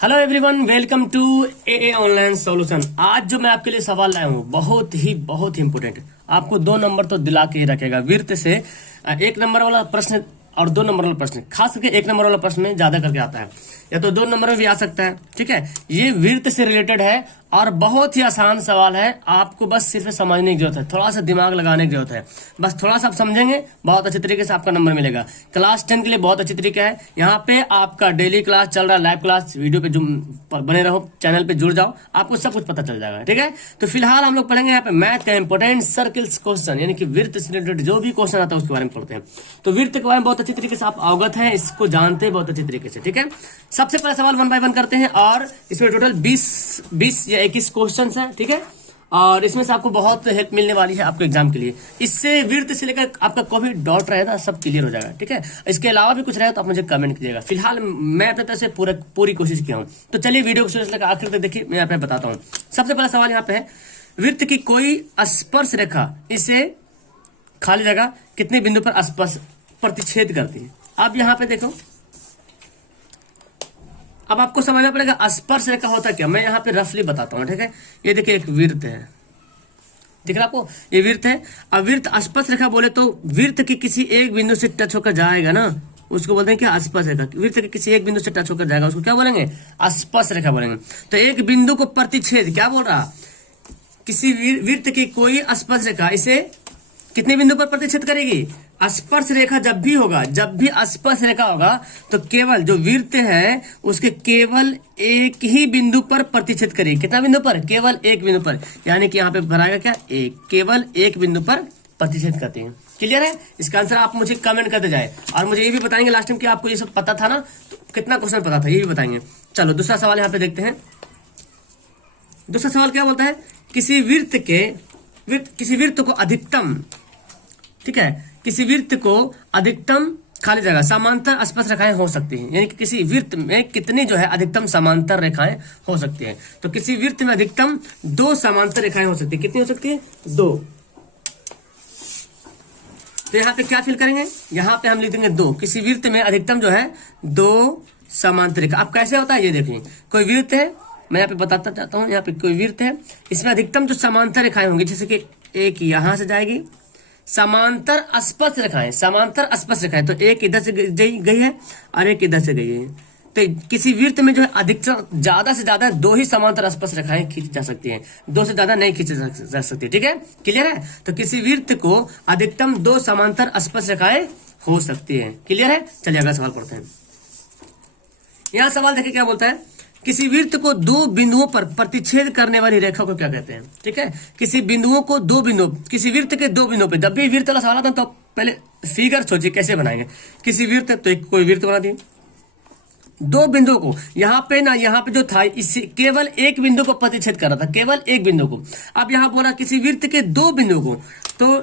Hello everyone, welcome to a online solution. आज जो मैं आपके लिए सवाल लाया हूँ बहुत ही इम्पोर्टेंट, आपको 2 नंबर तो दिला के ही रखेगा। विर्त से 1 नंबर वाला प्रश्न और 2 नंबर वाला प्रश्न, खास करके 1 नंबर वाला प्रश्न में ज्यादा करके आता है, या तो 2 नंबर में भी आ सकता है। ठीक है, ये विर्त से रिलेटेड है और बहुत ही आसान सवाल है। आपको बस सिर्फ समझने की जरूरत है, थोड़ा सा दिमाग लगाने की जरूरत है। बस थोड़ा सा आप समझेंगे, बहुत अच्छे तरीके से आपका नंबर मिलेगा। क्लास 10 के लिए बहुत अच्छी तरीका है। यहाँ पे आपका डेली क्लास चल रहा है, लाइव क्लास, वीडियो पे बने रहो, चैनल पे जुड़ जाओ, आपको सब कुछ पता चल जाएगा। ठीक है, तो फिलहाल हम लोग पढ़ेंगे यहाँ पे मैथ का इंपोर्टेंट सर्किल्स क्वेश्चन, यानी कि विर्त से रिलेटेड जो भी क्वेश्चन आता है उसके बारे में पढ़ते हैं। तो विर्त के बारे में बहुत अच्छी तरीके से आप अवगत हैं, इसको जानते हैं बहुत अच्छी तरीके से। ठीक है, सबसे पहला सवाल 1 बाय 1 करते हैं और इसमें टोटल 20 या 21 क्वेश्चन है। ठीक है, और इसमें से आपको बहुत हेल्प मिलने वाली है आपके एग्जाम के लिए। इससे विर्त से लेकर आपका कोई भी डाउट रहेगा सब क्लियर हो जाएगा। ठीक है, इसके अलावा भी कुछ रहेगा तो आप मुझे कमेंट कीजिएगा। फिलहाल मैं अपने तरफ से पूरी कोशिश किया हूं। तो चलिए वीडियो को शुरू से लेकर आखिर तक देखिए, मैं यहाँ पे बताता हूँ। सबसे पहला सवाल यहाँ पे है, विर्त की कोई स्पर्श रेखा इसे खाली जगह कितने बिंदु पर स्पर्श प्रतिच्छेद करती है। अब यहाँ पे देखो, अब आपको समझना पड़ेगा स्पर्श रेखा होता क्या। मैं यहाँ पे रफली बताता हूँ। ठीक है, ये देखिए एक विर्त है, दिख रहा आपको, ये विर्त है। अब विर्त स्पर्श रेखा बोले तो विर्त के किसी एक बिंदु से टच होकर जाएगा ना, उसको बोलते हैं क्या, स्पर्श रेखा। विर्त के किसी एक बिंदु से टच होकर जाएगा उसको क्या बोलेंगे, स्पर्श रेखा बोलेंगे। तो एक बिंदु को प्रतिच्छेद क्या बोल रहा, किसी विर्त की कोई स्पर्श रेखा इसे कितने बिंदु पर प्रतिच्छेद करेगी। स्पर्श रेखा जब भी स्पर्श रेखा होगा तो केवल जो विर्त है उसके केवल एक ही बिंदु पर प्रतिच्छेद करेगी। कितना बिंदु पर, केवल एक बिंदु पर, यानी कि यहाँ पे भराएगा क्या, एक, केवल एक बिंदु पर प्रतिच्छेद करती है। क्लियर है, इसका आंसर आप मुझे कमेंट करते जाए और मुझे ये भी बताएंगे लास्ट टाइम कि आपको ये सब पता था ना, तो कितना क्वेश्चन पता था ये भी बताएंगे। चलो दूसरा सवाल यहाँ पे देखते हैं। दूसरा सवाल क्या बोलता है, किसी विर्त को अधिकतम, ठीक है, किसी विर्त को अधिकतम खाली जगह समांतर स्पर्श रेखाएं हो सकती हैं, यानी कि किसी विर्त में कितनी जो है अधिकतम समांतर रेखाएं हो सकती हैं। तो किसी विर्त में अधिकतम 2 समांतर रेखाएं हो सकती है। कितनी हो सकती है, 2। तो यहाँ पे क्या फिल करेंगे, यहाँ पे हम लिख देंगे 2। किसी विर्त में अधिकतम जो है 2 समांतर रेखा। अब कैसे होता है ये देखिए, कोई विर्त है, मैं यहाँ पे बताता चाहता हूँ। यहाँ पे कोई विर्त है, इसमें अधिकतम जो समांतर रेखाएं होंगी, जैसे कि एक यहां से जाएगी, समांतर स्पर्श रेखाएं, तो एक इधर से गई है और एक इधर से गई है। तो किसी विर्त में जो है अधिकतम ज्यादा से ज्यादा 2 ही समांतर स्पर्श रेखाएं खींची जा सकती हैं, 2 से ज्यादा नहीं खींची जा सकती। ठीक है, क्लियर है। तो किसी विर्त को अधिकतम 2 समांतर स्पर्श रेखाएं हो सकती है। क्लियर है, चलिए अगला सवाल पढ़ते हैं। यहां सवाल देखिए क्या बोलता है, किसी विर्त को 2 बिंदुओं पर प्रतिच्छेद करने वाली रेखा को क्या कहते हैं। ठीक है, किसी विर्त के 2 बिंदुओं पे, जब भी विर्त वाला सवाल आता है तो पहले फिगर सोचिए कैसे बनाएंगे। किसी विर्त, तो एक कोई विर्त बना दिए, 2 बिंदुओं को, यहाँ पे जो था इसी केवल एक बिंदु को प्रतिच्छेद कर रहा था, केवल एक बिंदु को। अब यहाँ बोला किसी विर्त के 2 बिंदुओं को, तो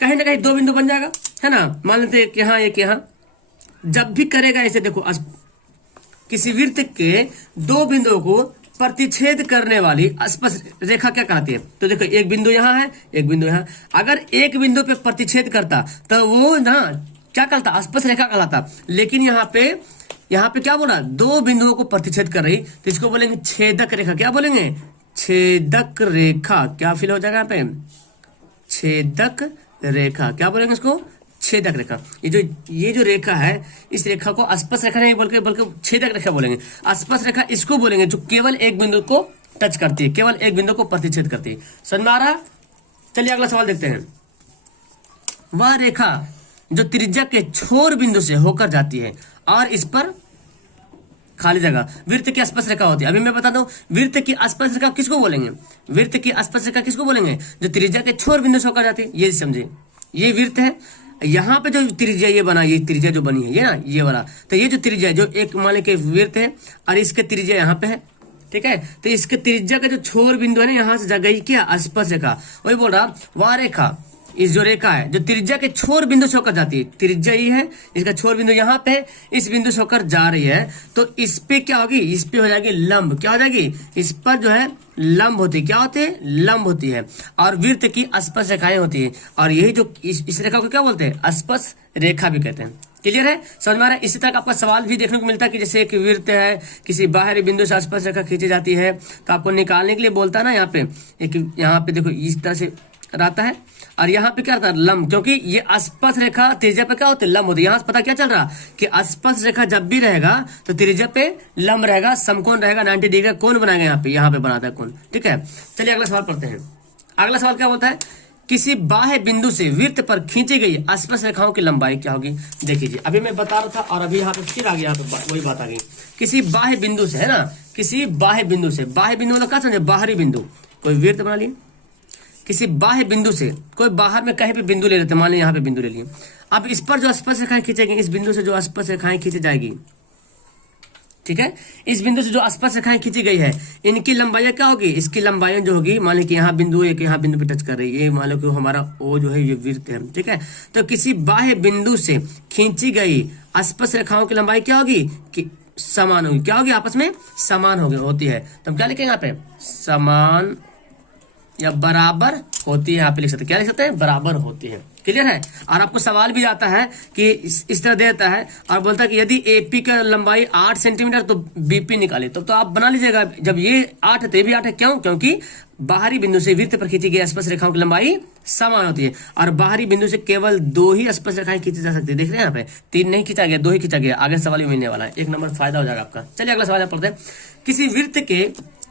कहीं ना कहीं 2 बिंदु बन जाएगा, है ना। मान लेते एक यहाँ एक यहाँ, जब भी करेगा ऐसे देखो, किसी विर्त के 2 बिंदुओं को प्रतिच्छेद करने वाली स्पर्श रेखा क्या कहती है। तो देखो एक बिंदु यहाँ है, एक बिंदु यहाँ, अगर एक बिंदु पे प्रतिच्छेद करता तो वो ना क्या कहलाता, स्पर्श रेखा कहलाता। लेकिन यहाँ पे क्या बोला, 2 बिंदुओं को प्रतिच्छेद कर रही, तो इसको बोलेंगे छेदक रेखा। क्या बोलेंगे, छेदक रेखा। क्या फिल हो जाएगा यहाँ पे, छेदक रेखा। क्या बोलेंगे इसको, छेदक रेखा। ये जो रेखा है, इस रेखा को स्पर्श रेखा नहीं बल्कि छेदक रेखा बोलेंगे। स्पर्श रेखा इसको बोलेंगे जो केवल एक बिंदु को टच करती है, केवल एक बिंदु को प्रतिच्छेद करती है। समझ में आ रहा। चलिए अगला सवाल देखते हैं। वह रेखा जो त्रिज्या के छोर बिंदु से होकर जाती है और इस पर खाली जगह विर्त की स्पर्श रेखा होती है। अभी मैं बता दूं, विर्त की स्पर्श रेखा किसको बोलेंगे, विर्त की स्पर्श रेखा किसको बोलेंगे, जो त्रिज्या के छोर बिंदु से होकर जाती है। ये समझे, ये विर्त है, यहाँ पे जो त्रिज्या ये बना, ये त्रिज्या जो बनी है ये ना, ये वाला, तो ये जो त्रिज्या जो एक मान के विर्त है और इसके त्रिज्या यहाँ पे है। ठीक है, तो इसके त्रिज्या का जो छोर बिंदु है ना, यहाँ से गई क्या, स्पर्श रेखा। वही बोल रहा, वह रेखा, इस जो रेखा है जो त्रिज्या के छोर बिंदु से होकर जाती है, त्रिज्या ही है, इसका छोर बिंदु यहाँ पे है, इस बिंदु से होकर जा रही है, तो इस पे क्या होगी, इस पे हो जाएगी लंब। क्या हो जाएगी, इस पर जो है लंब होती है। क्या होती है, लंब होती है। और वृत्त की स्पर्श रेखाएं होती है, और यही जो इस रेखा को क्या बोलते हैं, स्पर्श रेखा भी कहते हैं। क्लियर है, समझ में आ रहा है। इसी तरह का आपका सवाल भी देखने को मिलता है कि जैसे एक वृत्त है, किसी बाहरी बिंदु से स्पर्श रेखा खींची जाती है, तो आपको निकालने के लिए बोलता है ना, यहाँ पे एक, यहाँ पे देखो इस तरह से रहता है, और यहाँ पे क्या रहता है, लंब, क्योंकि ये स्पर्श रेखा त्रिज्या पे क्या होती है, लंब होती है। यहाँ से पता क्या चल रहा कि स्पर्श रेखा जब भी रहेगा तो त्रिज्या पे लंब रहेगा, समकोण रहेगा, 90 डिग्री का कोण बनाएगा, यहाँ पे बनाता है कोण। ठीक है, चलिए अगला सवाल पढ़ते हैं। अगला सवाल क्या बोलता है, किसी बाह्य बिंदु से वृत्त पर खींची गई स्पर्श रेखाओं की लंबाई क्या होगी। देखिए अभी मैं बता रहा था और अभी यहाँ पे फिर आ गया, यहाँ पे वही बात आ गई। किसी बाह्य बिंदु से, है ना, किसी बाह्य बिंदु से, बाह्य बिंदु मतलब क्या समझे, बाहरी बिंदु, कोई वृत्त बना लिए, किसी बाह्य बिंदु से, कोई बाहर में कहीं भी बिंदु ले लेते, मान लीजिए यहाँ पे बिंदु ले लिए। अब इस पर जो स्पर्श रेखाएं खींचेगी, इस बिंदु से जो स्पर्श रेखाएं खींची जाएगी, ठीक है, इस बिंदु से जो स्पर्श रेखाएं खींची गई है, इनकी लंबाई क्या होगी, इसकी लंबाई जो होगी, मान लीजिए यहाँ बिंदु एक यहाँ बिंदु पे टच कर रही है, ये मान लो कि हमारा ओ जो है ये वृत्त है, ठीक है। तो किसी बाह्य बिंदु से खींची गई स्पर्श रेखाओं की लंबाई क्या होगी, कि समान होगी, क्या होगी, आपस में समान होती है। तो हम क्या लिखेंगे यहाँ पे, समान या बराबर होती है, यहाँ पे लिख सकते हैं, क्या लिख सकते हैं, बराबर होती है। क्लियर है। और आपको सवाल भी आता है कि इस तरह देता है और बोलता है कि यदि एपी का लंबाई 8 सेंटीमीटर तो बीपी निकाले, तो आप बना लीजिएगा, जब ये 8 है तो ये भी 8 है, क्यों, क्योंकि बाहरी बिंदु से वृत्त पर खींची गई स्पर्श रेखाओं की लंबाई समान होती है, और बाहरी बिंदु से केवल 2 ही स्पर्श रेखाएं खींची जा सकती है। देख रहे हैं यहाँ पे 3 नहीं खींचा गया, 2 ही खींचा गया। आगे सवाल भी मिलने वाला है, 1 नंबर फायदा हो जाएगा आपका। चलिए अगला सवाल पढ़ते हैं। किसी वृत्त के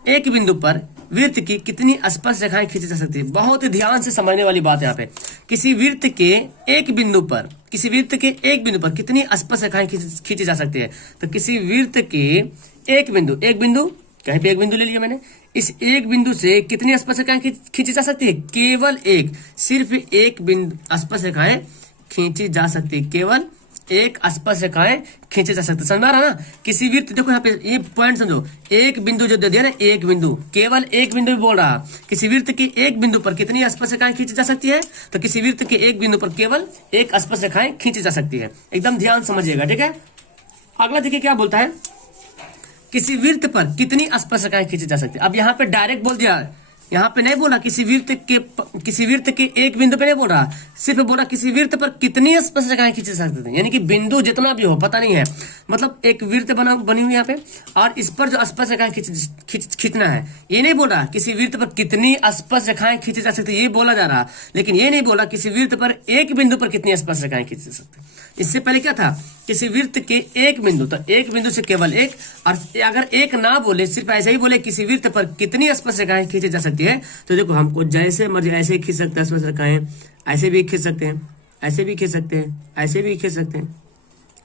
एक बिंदु पर वृत्त की कितनी स्पर्श रेखाएं खींची जा सकती है। बहुत ही ध्यान से समझने वाली बात है यहाँ पे। किसी वृत्त के एक बिंदु पर, किसी वृत्त के एक बिंदु पर कितनी स्पर्श रेखाएं खींची जा सकती है। तो किसी वृत्त के एक बिंदु कहीं पे एक बिंदु ले लिया मैंने, इस एक बिंदु से कितनी स्पर्श रेखाएं खींची जा सकती है, केवल एक, सिर्फ एक बिंदु स्पर्श रेखाएं खींची जा सकती है, केवल एक स्पर्श रेखाएं खींचे जा सकते। समझ आ रहा ना। किसी वृत्त, देखो यहाँ पे ये पॉइंट समझो, एक बिंदु जो दे दिया ना, एक बिंदु, केवल एक बिंदु भी बोल रहा। किसी वृत्त के एक बिंदु पर कितनी स्पर्श रेखाएं खींची जा सकती है, तो किसी वृत्त के एक बिंदु पर केवल एक स्पर्श रेखाएं खींची जा सकती है। एकदम ध्यान समझिएगा, ठीक है। अगला देखिए क्या बोलता है, किसी वृत्त पर कितनी स्पर्श रेखाएं खींची जा सकती है। अब यहाँ पे डायरेक्ट बोल दिया, यहाँ पे नहीं बोला किसी वृत्त के एक बिंदु पे नहीं बोल रहा, सिर्फ बोला किसी वृत्त पर कितनी स्पर्श रेखाएं खींची जा सकती है। यानी कि बिंदु जितना भी हो पता नहीं है, मतलब एक वृत्त बनी हुई यहाँ पे, और इस पर जो स्पर्श रेखाएं खींचना है, ये नहीं बोल रहा किसी वृत्त पर कितनी स्पर्श रेखाएं खींची जा सकती है, ये बोला जा रहा। लेकिन ये नहीं बोला किसी वृत्त पर एक बिंदु पर कितनी स्पर्श रेखाएं खींची जा सकती है। इससे पहले क्या था, किसी वृत्त के एक बिंदु, तो एक बिंदु से केवल एक, और अगर एक ना बोले, सिर्फ ऐसे ही बोले किसी वृत्त पर कितनी स्पर्श रेखाएं खींची जा सकती है, तो देखो हमको जैसे मर्जी ऐसे खींच सकते हैं स्पर्श रेखाएं, ऐसे भी खींच सकते हैं, ऐसे भी खींच सकते हैं, ऐसे भी खींच सकते हैं,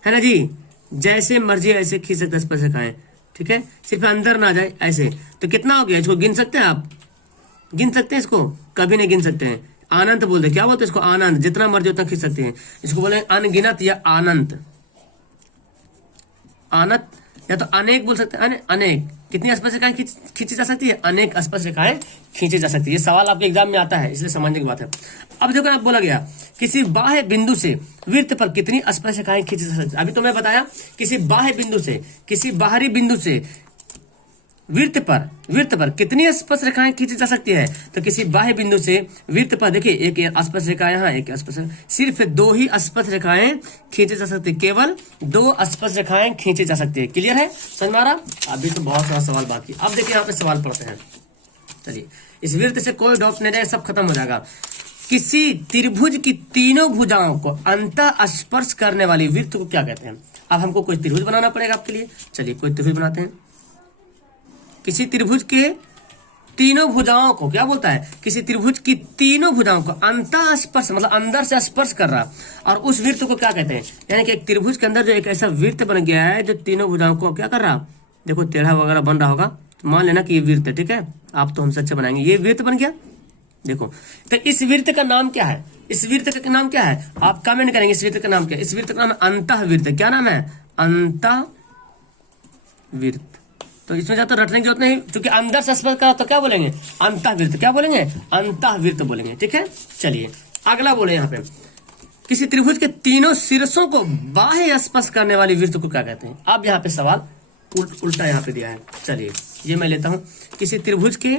है ना जी, जैसे मर्जी ऐसे खींच सकते हैं स्पर्श रेखाएं, ठीक है, सिर्फ अंदर ना जाए ऐसे। तो कितना हो गया, इसको गिन सकते हैं आप, गिन सकते हैं इसको, कभी नहीं गिन सकते हैं। अनंत बोलते, क्या बोलते हैं इसको, अनंत, जितना मर्जी उतना खींच सकते हैं। इसको बोले अनगिनत या अनंत, अनंत या तो अनेक बोल सकते हैं, अनेक। कितनी स्पर्श रेखाएं खींची जा सकती है, अनेक स्पर्श रेखाएं खींची जा सकती है। ये सवाल आपके एग्जाम में आता है, इसलिए समझने की बात है। अब देखो आप बोला गया किसी बाह्य बिंदु से वृत्त पर कितनी स्पर्श रेखाएं खींची जा सकती है। अभी तो मैं बताया किसी बाह्य बिंदु से, किसी बाहरी बिंदु से वृत्त पर कितनी स्पर्श रेखाएं खींची जा सकती है। तो किसी बाह्य बिंदु से वृत्त पर देखिए एक स्पर्श रेखा यहाँ, एक स्पर्श, सिर्फ 2 ही स्पर्श रेखाएं खींची जा सकती है, केवल 2 स्पर्श रेखाएं खींची जा सकती है। क्लियर है, समझ में आ रहा। अभी तो बहुत सारा सवाल बाकी। अब देखिए यहाँ पे सवाल पढ़ते हैं। चलिए, इस वृत्त से कोई डाउट नहीं रहेगा, सब खत्म हो जाएगा। किसी त्रिभुज की तीनों भुजाओं को अंतः स्पर्श करने वाली वृत्त को क्या कहते हैं। अब हमको कोई त्रिभुज बनाना पड़ेगा आपके लिए। चलिए कोई त्रिभुज बनाते हैं। किसी त्रिभुज के तीनों भुजाओं को क्या बोलता है, किसी त्रिभुज की तीनों भुजाओं को अंतः स्पर्श, मतलब अंदर से स्पर्श कर रहा, और उस वृत्त को क्या कहते हैं। यानी कि एक त्रिभुज के अंदर जो एक ऐसा वृत्त बन गया है जो तीनों भुजाओं को क्या कर रहा, देखो टेढ़ा वगैरह बन रहा होगा, तो मान लेना कि ये वृत्त है, ठीक है। आप तो हमसे अच्छे बनाएंगे, ये वृत्त बन गया। देखो तो इस वृत्त का नाम क्या है, इस वृत्त का नाम क्या है, आप कमेंट करेंगे इस वृत्त का नाम क्या है। इस वृत्त का नाम अंतः वृत्त। क्या नाम है, अंतः वृत्त। तो इसमें ज्यादा रटने की जरूरत नहीं, क्योंकि अंदर से स्पर्श करा तो क्या बोलेंगे, अंतःवृत्त। क्या बोलेंगे, अंतःवृत्त बोलेंगे, ठीक है। चलिए अगला बोले यहाँ पे, किसी त्रिभुज के तीनों शीर्षों को बाह्य स्पर्श करने वाली वृत्त को क्या कहते हैं। अब यहाँ पे सवाल उल्टा यहाँ पे दिया है। चलिए ये मैं लेता हूं, किसी त्रिभुज के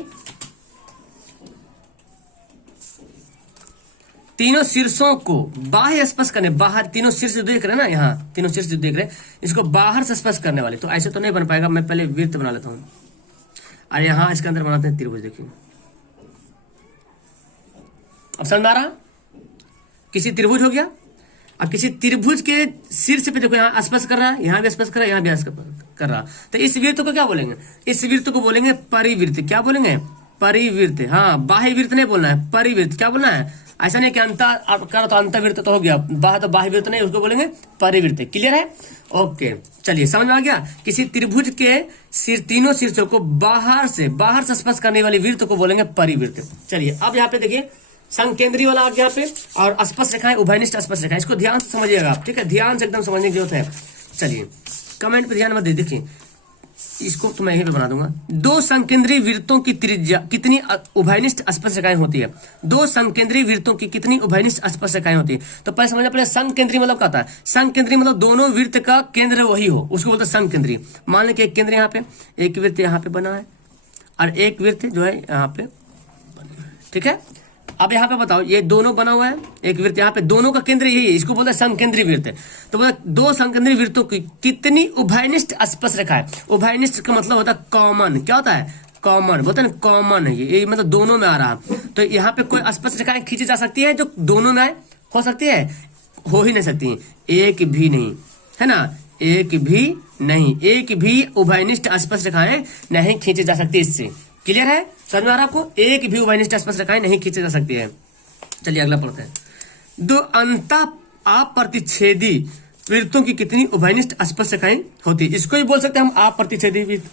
तीनों शीर्षों को बाह्य स्पर्श करने, बाहर तीनों शीर्ष देख रहे हैं ना, यहाँ तीनों शीर्ष देख रहे हैं, इसको बाहर से स्पर्श करने वाले। तो ऐसे तो नहीं बन पाएगा, मैं पहले वृत्त बना लेता हूँ और यहाँ इसके अंदर बनाते हैं त्रिभुज। देखिए अब समझ में आ रहा, किसी त्रिभुज हो गया, अब किसी त्रिभुज के शीर्ष पे देखो यहाँ स्पर्श कर रहा है, यहाँ भी स्पर्श कर रहा है, यहाँ भी स्पर्श कर रहा। तो इस वृत्त को क्या बोलेंगे? इस वृत्त को बोलेंगे परिवृत्त। क्या बोलेंगे? परिवृत्त। हाँ, बाह्य वृत्त नहीं बोलना है, परिवृत्त। क्या बोलना है? ऐसा नहीं कि अंत करो तो अंतवृत्त तो हो गया, बाह्य तो बाह्य वृत्त नहीं, उसको बोलेंगे परिवृत्त। क्लियर है? ओके, चलिए समझ में आ गया। किसी त्रिभुज के तीनों शीर्षों को बाहर से स्पर्श करने वाली वृत्त को बोलेंगे परिवृत्त। चलिए अब यहाँ पे देखिए संकेंद्री वाला आ गया यहाँ पे, और स्पर्श रेखा है उभयनिष्ठ स्पर्श रेखा। इसको ध्यान से समझिएगा आप, ठीक है? ध्यान से एकदम समझने की जरूरत है। चलिए कमेंट पे ध्यान मत दे, देखिए इसको तो मैं यहीं पे बना दूंगा। दो संकेंद्री वृत्तों की त्रिज्या कितनी उभयनिष्ठ स्पर्श रेखाएं होती है? दो संकेंद्री वृत्तों की कितनी उभयनिष्ठ स्पर्श रेखाएं होती है? तो पहले समझना पड़ेगा संकेंद्री मतलब क्या होता है। संकेंद्री मतलब दोनों वृत्त का केंद्र वही हो, उसको बोलते हैं संकेंद्री। मान लें कि एक केंद्र यहाँ पे, एक वृत्त यहाँ पे बना है और एक वृत्त जो है यहाँ पे, ठीक है? अब यहाँ पे बताओ, ये दोनों बना हुआ है, एक वृत्त यहाँ पे, दोनों का केंद्र यही है, इसको बोलते हैं संकेंद्री वृत्त। तो बोला दो संकेंद्री वृत्तों की कितनी उभयनिष्ठ स्पर्श रेखा है? उभयनिष्ठ का मतलब होता है कॉमन। क्या होता है? कॉमन। बोलते हैं कॉमन है ये मतलब दोनों में आ रहा। तो यहाँ पे कोई स्पर्श रेखाएं खींची जा सकती है जो दोनों में हो सकती है? हो ही नहीं सकती, एक भी नहीं, है ना? एक भी नहीं, एक भी उभयनिष्ठ स्पर्श रेखाएं नहीं खींची जा सकती इससे। क्लियर है? समझ में आ रहा आपको? एक भी उभयनिष्ठ स्पर्श रेखाएं नहीं खींची जा सकती है। चलिए अगला पढ़ते हैं। दो अंत अप्रतिच्छेदी वृत्तों की कितनी उभयनिष्ठ स्पर्श रेखाएं होती है? इसको ही बोल सकते हैं हम अप्रतिच्छेदी वृत्त,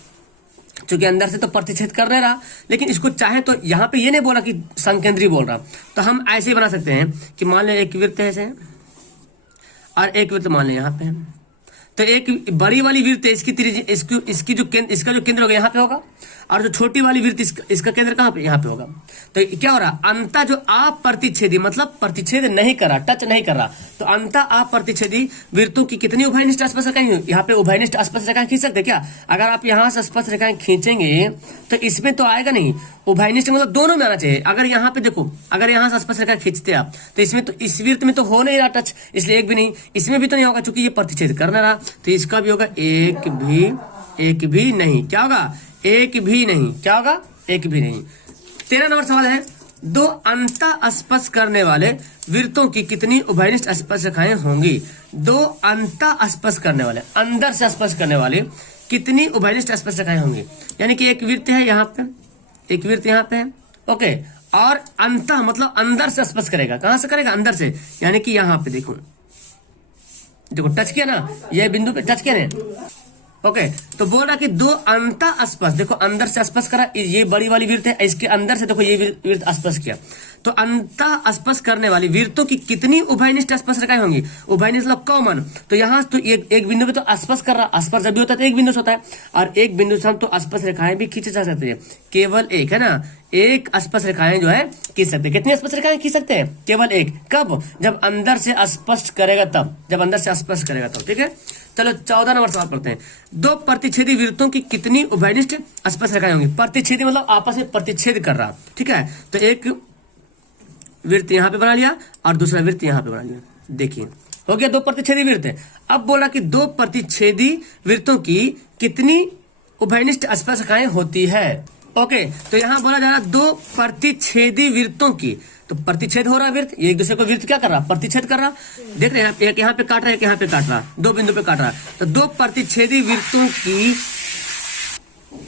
क्योंकि अंदर से तो प्रतिच्छेद कर नहीं रहा, लेकिन इसको चाहे तो यहाँ पे ये नहीं बोला कि संकेंद्री बोल रहा, तो हम ऐसे ही बना सकते हैं कि मान लें एक वृत्त है ऐसे और एक वृत्त मान लें यहाँ पे है। तो एक बड़ी वाली वृत्त इसकी जो केंद्र, इसका जो केंद्र होगा यहाँ पे होगा, और जो छोटी वाली वृत्त इसका केंद्र कहाँ पे? यहाँ पे होगा। तो क्या हो रहा? अंत जो अप्रतिच्छेदी मतलब प्रतिच्छेद नहीं कर रहा, टच नहीं कर रहा, तो अंत अप्रतिच्छेदी वृत्तों की कितनी उभयनिष्ठ स्पर्श रेखाएं? यहाँ पे उभयनिष्ठ स्पर्श रेखाएं खींच सकते क्या? अगर आप यहाँ से स्पर्श रेखाएं खींचेंगे तो इसमें तो आएगा नहीं। उभयनिष्ठ मतलब दोनों में आना चाहिए। अगर यहाँ पे देखो, अगर यहाँ से स्पर्श रेखा खींचते आप तो इसमें तो, इस वृत्त में तो हो नहीं रहा टच, इसलिए एक भी नहीं। इसमें भी तो नहीं होगा क्योंकि ये प्रतिच्छेद कर ना रहा, तो इसका भी होगा एक भी नहीं। क्या होगा? एक भी नहीं। क्या होगा? एक भी नहीं। 13 नंबर सवाल है, दो अंत स्पर्श करने वाले वृत्तों की कितनी उभयनिष्ठ स्पर्श रेखाएं होंगी? दो अंत स्पर्श करने वाले, अंदर से स्पर्श करने वाले कितनी उभयनिष्ठ स्पर्श रेखाएं होंगी? यानी कि एक वृत्त है यहाँ पे, एक वृत्त यहाँ पे है, ओके, और अंत मतलब अंदर से स्पर्श करेगा। कहां से करेगा? अंदर से, यानी कि यहाँ पे देखो टच किया ना, ये बिंदु पे टच किया ना, ओके। तो बोल रहा कि दो अंत स्पर्श, देखो अंदर से स्पर्श करा, ये बड़ी वाली वृत्त है, इसके अंदर से देखो ये वृत्त स्पर्श किया, तो अंत स्पर्श करने वाली वृत्तों की कितनी उभयनिष्ठ स्पर्श रेखाएं होंगी? उभयनिष्ठ मतलब कॉमन। तो यहाँ तो एक बिंदु पे तो स्पर्श कर रहा, स्पर्श जब भी होता है तो एक बिंदु से होता है, और एक बिंदु से हम तो स्पर्श रेखाएं भी खींची जा सकती है, केवल एक, है ना? एक स्पर्श रेखाएं जो है खींच सकते हैं। कितनी स्पर्श रेखाएं खींच सकते हैं? केवल एक। कब? जब अंदर से स्पर्श करेगा तब, जब अंदर से स्पर्श करेगा तब, ठीक है। चलो 14 नंबर सवाल पढ़ते हैं। दो प्रतिच्छेदी वृत्तों की कितनी उभयनिष्ठ स्पर्श रेखाएं होंगी? प्रतिच्छेदी मतलब आपस में प्रतिच्छेद कर रहा, ठीक है। तो एक वृत्त यहाँ पे बना लिया और दूसरा वृत्त यहाँ पे बना लिया, देखिए हो गया दो प्रतिच्छेदी वृत्त। अब बोला कि दो प्रतिच्छेदी वृत्तों की कितनी उभयनिष्ठ स्पर्श रेखाएं होती है? ओके, तो यहाँ बोला जा रहा दो प्रतिच्छेदी वृत्तों की, तो प्रतिच्छेद हो रहा है वृत्त, ये एक दूसरे को वृत्त क्या कर रहा? प्रतिच्छेद कर रहा। देख रहे हैं, एक यहाँ पे काट रहा है, एक यहाँ पे काट रहा, दो बिंदु पे काट रहा। तो दो प्रतिच्छेदी वृत्तों की,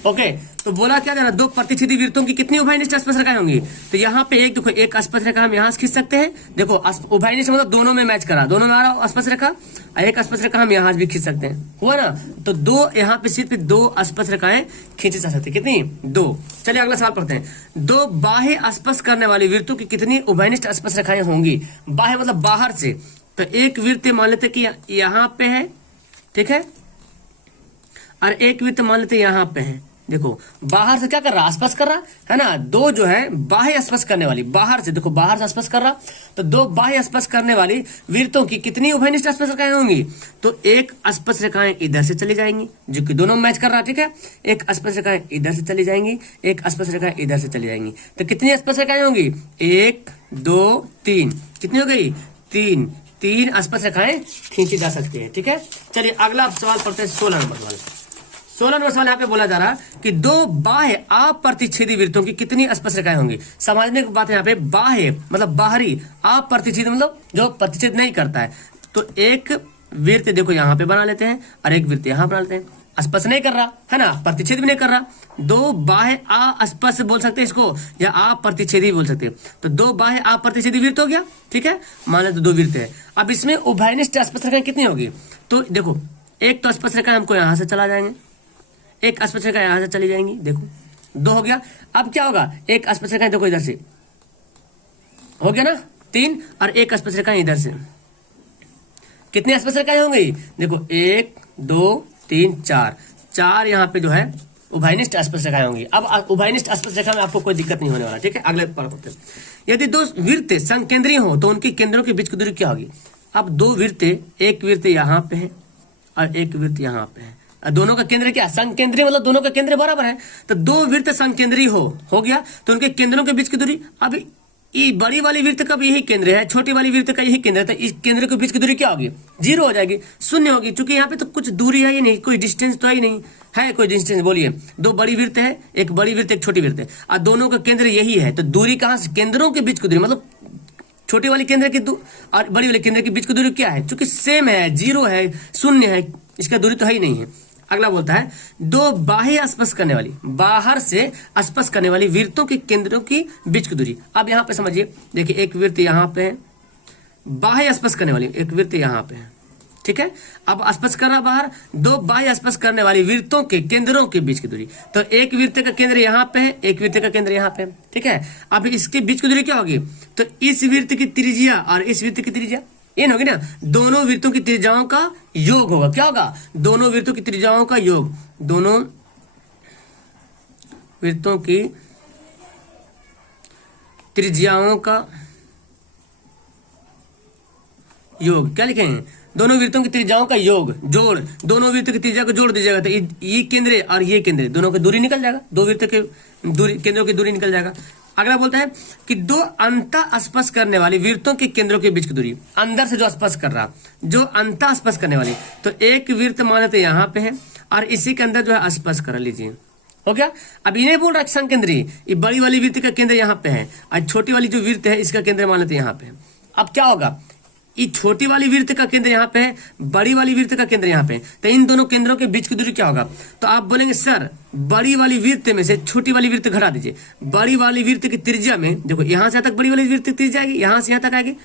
ओके, तो बोला क्या जाना, दो प्रतिच्छेदी वृत्तों की कितनी उभयनिष्ठ स्पर्श रेखाएं होंगी? तो यहाँ पे एक देखो, एक स्पर्श रेखा हम यहाँ से खींच सकते हैं, देखो उभयनिष्ठ मतलब दोनों में मैच करा, दोनों में आ रहा स्पर्श रेखा, एक स्पर्श रेखा हम यहाँ भी खींच सकते हैं, हुआ ना? तो दो यहाँ पे सिर्फ दो स्पर्श रेखाएं खींची जा सकती, कितनी? दो। चलिए अगला सवाल पढ़ते हैं। दो बाह्य स्पर्श करने वाली वृत्तों की कितनी उभयनिष्ठ स्पर्श रेखाएं होंगी? बाह्य मतलब बाहर से, तो एक वृत्त मान लेते कि यहाँ पे है, ठीक है, और एक वृत्त मान लेते यहाँ पे है, देखो बाहर से क्या कर रहा, आसपास कर रहा है ना। दो जो है बाह्य स्पर्श करने वाली, बाहर से देखो बाहर से स्पर्श कर रहा, तो दो बाह्य स्पर्श करने वाली वृत्तों की कितनी उभयनिष्ठ स्पर्श रेखाएं होंगी, तो एक स्पर्श रेखाएं इधर से चली जाएंगी, जो कि दोनों मैच कर रहा, ठीक है। एक स्पर्श रेखाएं इधर से चली जाएंगी, एक स्पर्श रेखाएं इधर से चली जाएंगी, तो कितनी स्पर्श रेखाएं होंगी, 1 2 3, कितनी हो गई, 3 स्पर्श रेखाएं खींची जा सकती है, ठीक है। चलिए अगला सवाल पढ़ते हैं, 16 नंबर सवाल। 16 नंबर सवाल यहाँ पे बोला जा रहा कि दो बाह्य अप्रतिच्छेदी वृत्तों की कितनी स्पर्श रेखाएं होंगी। समझने की बात है यहाँ पे, बाह्य मतलब बाहरी, अप्रतिच्छेदी मतलब जो प्रतिच्छेद नहीं करता है। तो एक वृत्त देखो यहाँ पे बना लेते हैं और एक वृत्त यहाँ बना लेते हैं, स्पर्श नहीं कर रहा है ना, प्रतिच्छेद भी नहीं कर रहा। दो बाह्य अस्पर्श बोल सकते हैं इसको, या अप्रतिच्छेदी बोल सकते हैं। तो दो बाह्य अप्रतिच्छेदी वृत्त हो गया, ठीक है। मान लेते 2 वृत्त है। अब इसमें उभयनिष्ठ स्पर्श रेखाएं कितनी होगी, तो देखो एक तो स्पर्श रेखा हमको यहाँ से चला जाएंगे, एक स्पर्श रेखा यहाँ से चली जाएंगी, देखो 2 हो गया। अब क्या होगा, एक स्पर्श रेखा देखो इधर से हो गया ना 3, और एक स्पर्श रेखा इधर से, कितनी स्पर्श रेखाएं होंगी, देखो 1 2 3 4 यहाँ पे जो है उभयनिष्ठ स्पर्श रेखाएं होंगी। अब उभयनिष्ठ स्पर्श रेखा में आपको कोई दिक्कत नहीं होने वाला, ठीक है। अगले पर पढ़ते हैं, यदि 2 वृत्त संकेंद्रीय हो तो उनके केंद्रों के बीच की दूरी क्या होगी। अब 2 वृत्त, एक वृत्त यहाँ पे है और एक वृत्त यहाँ पे है, दोनों का केंद्र क्या, संकेंद्रीय मतलब दोनों का केंद्र बराबर है। तो 2 वृत्त संकेंद्रीय हो गया, तो उनके केंद्रों के बीच की दूरी, अब ये बड़ी वाली वृत्त का भी यही केंद्र है, छोटी वाली वृत्त का यही केंद्र है, तो इस केंद्र के बीच की दूरी क्या होगी, 0 हो जाएगी, 0 होगी, क्योंकि यहाँ पे तो कुछ दूरी है ही नहीं, कोई डिस्टेंस तो है ही नहीं, है कोई डिस्टेंस, बोलिए। 2 बड़ी वृत्त है, एक बड़ी वृत्त एक छोटी वृत्त है, और दोनों का केंद्र यही है, तो दूरी कहाँ से, केंद्रों के बीच की दूरी मतलब छोटी वाली केंद्र की और बड़ी वाले केंद्र के बीच की दूरी क्या है, क्योंकि सेम है, 0 है, 0 है, इसका दूरी तो है ही नहीं है। अगला बोलता है 2 बाह्य स्पर्श करने वाली, बाहर से स्पर्श करने वाली वृत्तों के केंद्रों की बीच की दूरी। अब यहाँ पे समझिए, देखिए एक वृत्त यहाँ पे है, बाह्य स्पर्श करने वाली एक वृत्त यहाँ पे है, ठीक है। अब स्पर्श कर रहा बाहर, 2 बाह्य स्पर्श करने वाली वृत्तों के केंद्रों के बीच की दूरी, तो एक वृत्त का केंद्र यहाँ पे है, एक वृत्त का केंद्र यहाँ पे है, ठीक है। अब इसके बीच की दूरी क्या होगी, तो इस वृत्त की त्रिज्या और इस वृत्त की त्रिज्या इन होगी ना, दोनों वृत्तों की त्रिज्याओं का योग होगा, क्या होगा, दोनों वृत्तों की त्रिज्याओं का योग, दोनों वृत्तों की त्रिज्याओं का योग, क्या लिखेंगे, दोनों वृत्तों की त्रिज्याओं का योग, जोड़, दोनों वृत्तों की त्रिज्या को जोड़ दीजिएगा, तो ये केंद्र और ये केंद्र दोनों की दूरी निकल जाएगा, 2 वृत्तों के दूरी, केंद्रों की दूरी निकल जाएगा। अगला बोलता है कि 2 अंतः स्पर्श करने वाली वृत्तों के केंद्रों के बीच की दूरी, अंदर से जो स्पर्श कर रहा, जो अंतः स्पर्श करने वाली, तो एक वृत्त मान लेते यहाँ पे है और इसी के अंदर जो है स्पर्श कर लीजिए, हो गया। अब ये नहीं बोल रहा संकेंद्रीय, ये बड़ी वाली वृत्त का केंद्र यहाँ पे है और छोटी वाली जो वृत्त है इसका केंद्र मान लेते यहाँ पे है। अब क्या होगा, ये छोटी वाली वृत्त का केंद्र यहाँ पे है, बड़ी वाली वृत्त का केंद्र यहाँ पे है, तो इन दोनों केंद्रों के बीच की दूरी क्या होगा, तो आप बोलेंगे सर बड़ी वाली वृत्त में से छोटी वाली वृत्त घटा दीजिए। बड़ी वाली वृत्त की त्रिज्या में देखो यहाँ से तक बड़ी वाली वृत्त की त्रिज्या आएगी, यहाँ से यहाँ तक आएगी,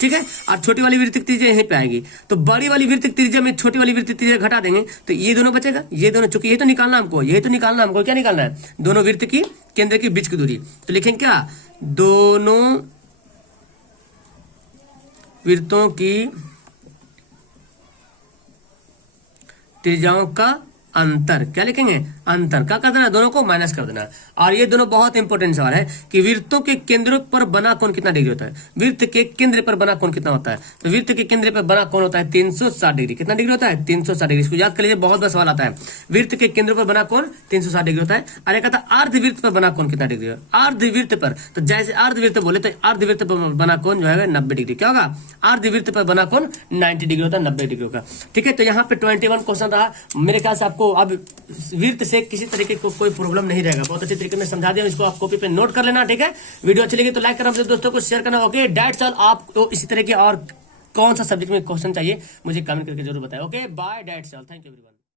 ठीक है, और छोटी वाली वृत्त की त्रिज्या यहीं पे आएगी। तो बड़ी वाली वृत्त की त्रिज्या में छोटी वाली वृत्त की त्रिज्या घटा देंगे तो ये दोनों बचेगा, ये दोनों, चूंकि ये तो निकालना हमको, ये तो निकालना हमको, क्या निकालना है, दोनों वृत्त की केंद्र के बीच की दूरी। तो लिखेंगे क्या, दोनों वृत्तों की त्रिज्याओं का अंतर, क्या लिखेंगे, अंतर, क्या कर देना, दोनों को माइनस कर देना। और ये दोनों बहुत इंपॉर्टेंट सवाल है कि वृत्तों के केंद्रों पर बना कोण कितना डिग्री होता है, वृत्त के केंद्र पर बना कोण कितना होता है, तो वृत्त के केंद्र पर बना कोण होता है 360 डिग्री, कितना डिग्री होता है, 360 डिग्री, इसको याद कर लीजिए, बहुत बड़ा सवाल आता है। वृत्त के केंद्र पर बना कोण 360 डिग्री होता है। और एक आता है अर्धवृत्त पर बना कोण कितना डिग्री है, अर्धवृत्त पर, तो जैसे अर्धवृत्त बोले तो अर्धवृत्त पर बना कोण जो है 90 डिग्री, क्या होगा, अर्धवृत्त पर बना कोण 90 डिग्री होता है, 90 डिग्री होगा, ठीक है। तो यहाँ पे 21 क्वेश्चन रहा, मेरे ख्याल से आपको अब वृत्त से किसी तरीके को कोई प्रॉब्लम नहीं रहेगा, बहुत अच्छे तरीके से समझा दिया, इसको आप कॉपी पे नोट कर लेना, ठीक है। वीडियो अच्छी लगी तो लाइक करना, दोस्तों को शेयर करना, ओके। That's all. आपको इसी तरह के और कौन सा सब्जेक्ट में क्वेश्चन चाहिए मुझे कमेंट करके जरूर बताएं, okay. Bye, that's all, thank you everyone.